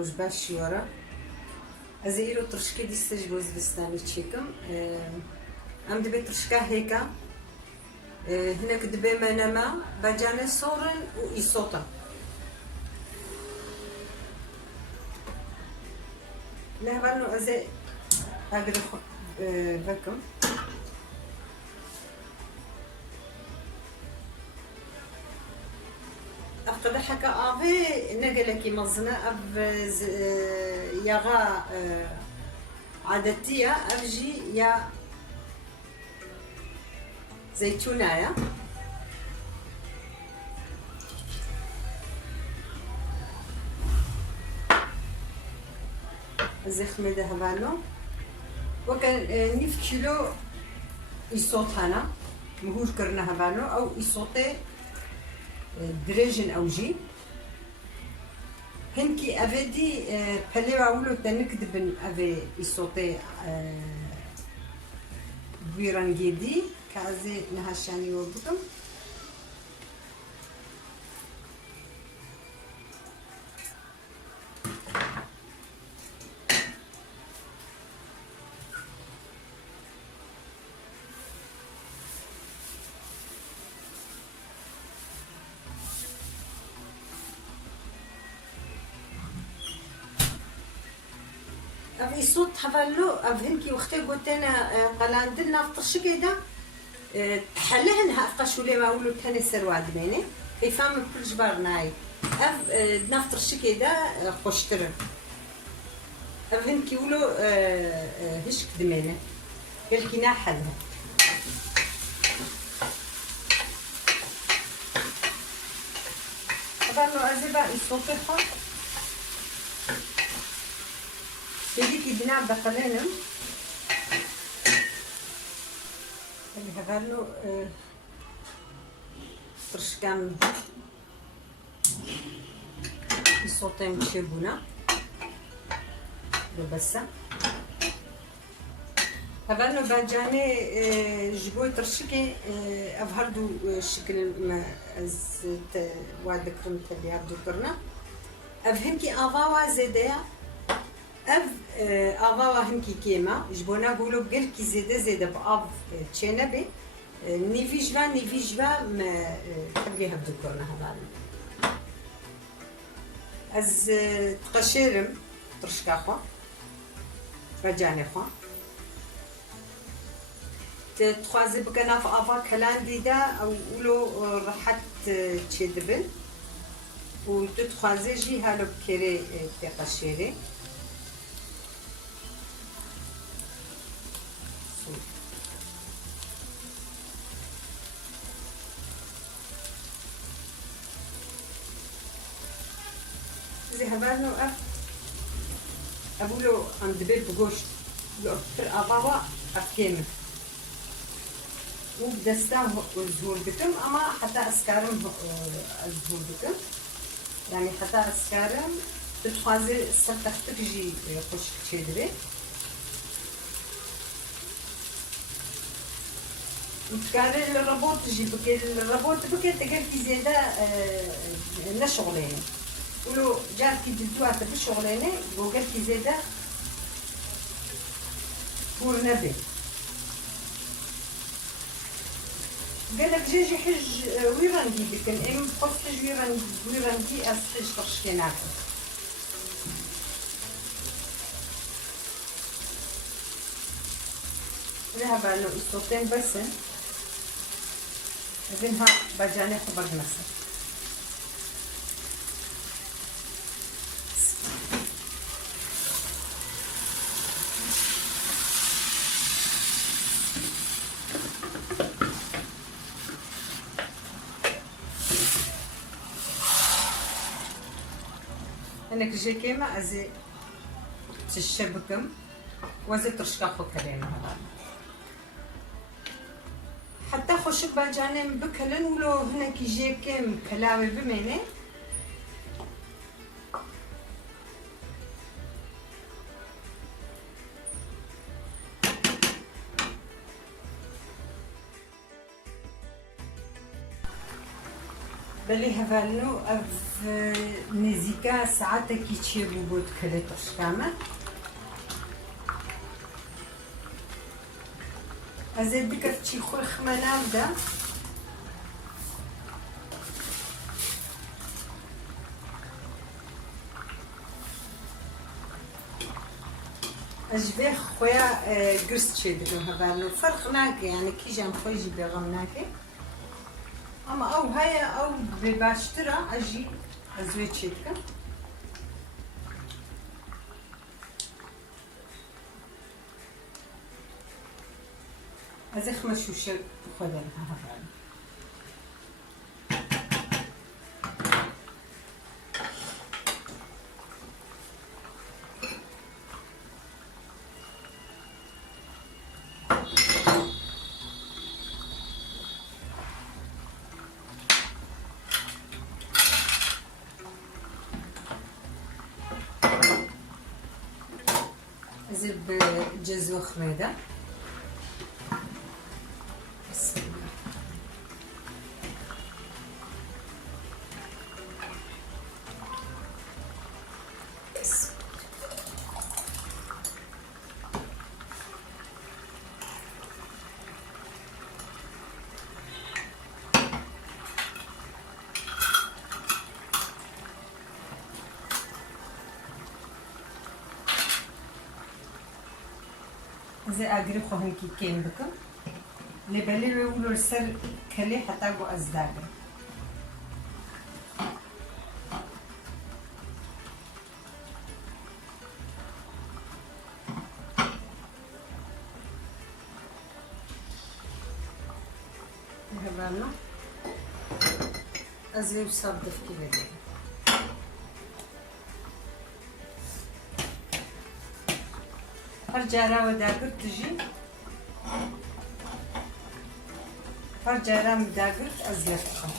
روج باش يورا ازيرو ترشكي دي استجوز بستاني تشيكم ام دبي ترشكا هيكا هناك دبي منما باجاني صورن وإيصوتا لا بانو ازي اقدر بكم أفقد حكا أبي نقلكي مزنا أب يغا عادتية أفجي يا زيتونايا زخمة دهبانو وكان نيف كيلو يصوت هنا مهوش كرنا هبانو أو يصوتي دريجن أو جي هنكي أفيدي بلي راولو تنكدبن أفي يصوتي بيرانجيدي كازي نهاشاني وبكم أبي صوت حفلو أفهمكي وقتي قلت أنا قلاندنا في الشقيدة حلهن هقشوا لي ما ولو تاني سرواد بيني في فم كل جبار ناي أف نفط الشقيدة خوشتر أفهمكي ولو هش كدمينة قال كنا حلها طبعا لو أزبا يصوتي خاص بديكي بناع بقلانم اللي هغالو ترشكان يصوتين بشيبونا ببسة هغالو باجاني جبوي ترشكي أفهردو شكل ما از وادكرم تبي عبدو كرنا أفهمكي أضاوا زيديا اف اغاوا هنكي كيما جبونا قولوا بقل كي زيده باف تشينبي نيفيجفا ما تبليها بدكورنا هذا از تقشيرم ترشكا خو رجاني خو تخوازي بكنا في افا كلان ديدا او ولو رحت تشيدبل وتتخوازي جي هالو بكيري تقشيري زي هبالو أبولو عند بيت بقوشت لو أكتر أبابا أفكيمه وبدستان الزهور بكم أما حتى أسكارم الزهور بكم يعني حتى أسكارم تتخوازي السلطة تجي خوش تشيدري وتكاري الربوط تجي بكي الربوط بكي تقل في زيادة نشغلين ولو جات كي دلتوها تبي شغلانه وقال كي زاده بور نبي قال لك جاجي حج وين راندي بك ام قصت وين راندي اسحج ترشكينات ذهب له الصوتين بس بينها باجاني خبر مثلا أنا كجي كيما أزي تشبكم وزي ترشكا خو كلين هذا حتى خوشك باجانم بكلن ولو هنا كيجي كيم كلاوي بميني بلی هفلنو اف نزیکا ساعت کی چی بود کلی تشکامه از دیگر چی خوی خمنام ده اجبه خویا گرست چی دنو هفلنو فرق ناکه یعنی کی جام خوی جی بغم ناکه اما او هيا او بباشترا اجي ازوي تشيكا ازخ مشوشه خدها هفعل زب جزو خريدة بسم الله زي اجري خوهن كي كين بكم لبلي بيقولوا السر كلي حتى جو ازداجر هبالنا ازي وصدف كي بدي هر جارا و داگر تجی هر جارا مداگر از لفظم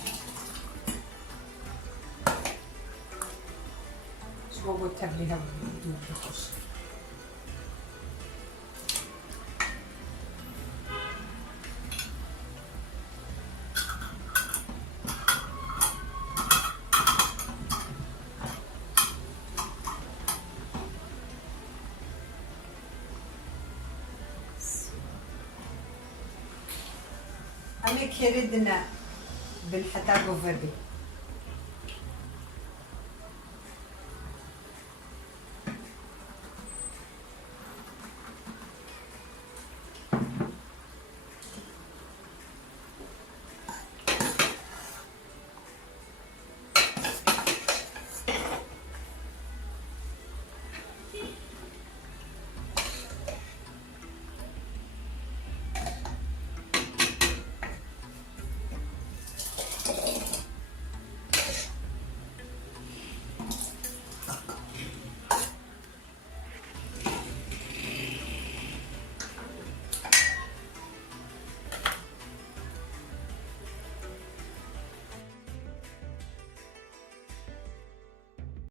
شو بقول تبليها بدون بخش أنا كيردنا بالحتاجو فردي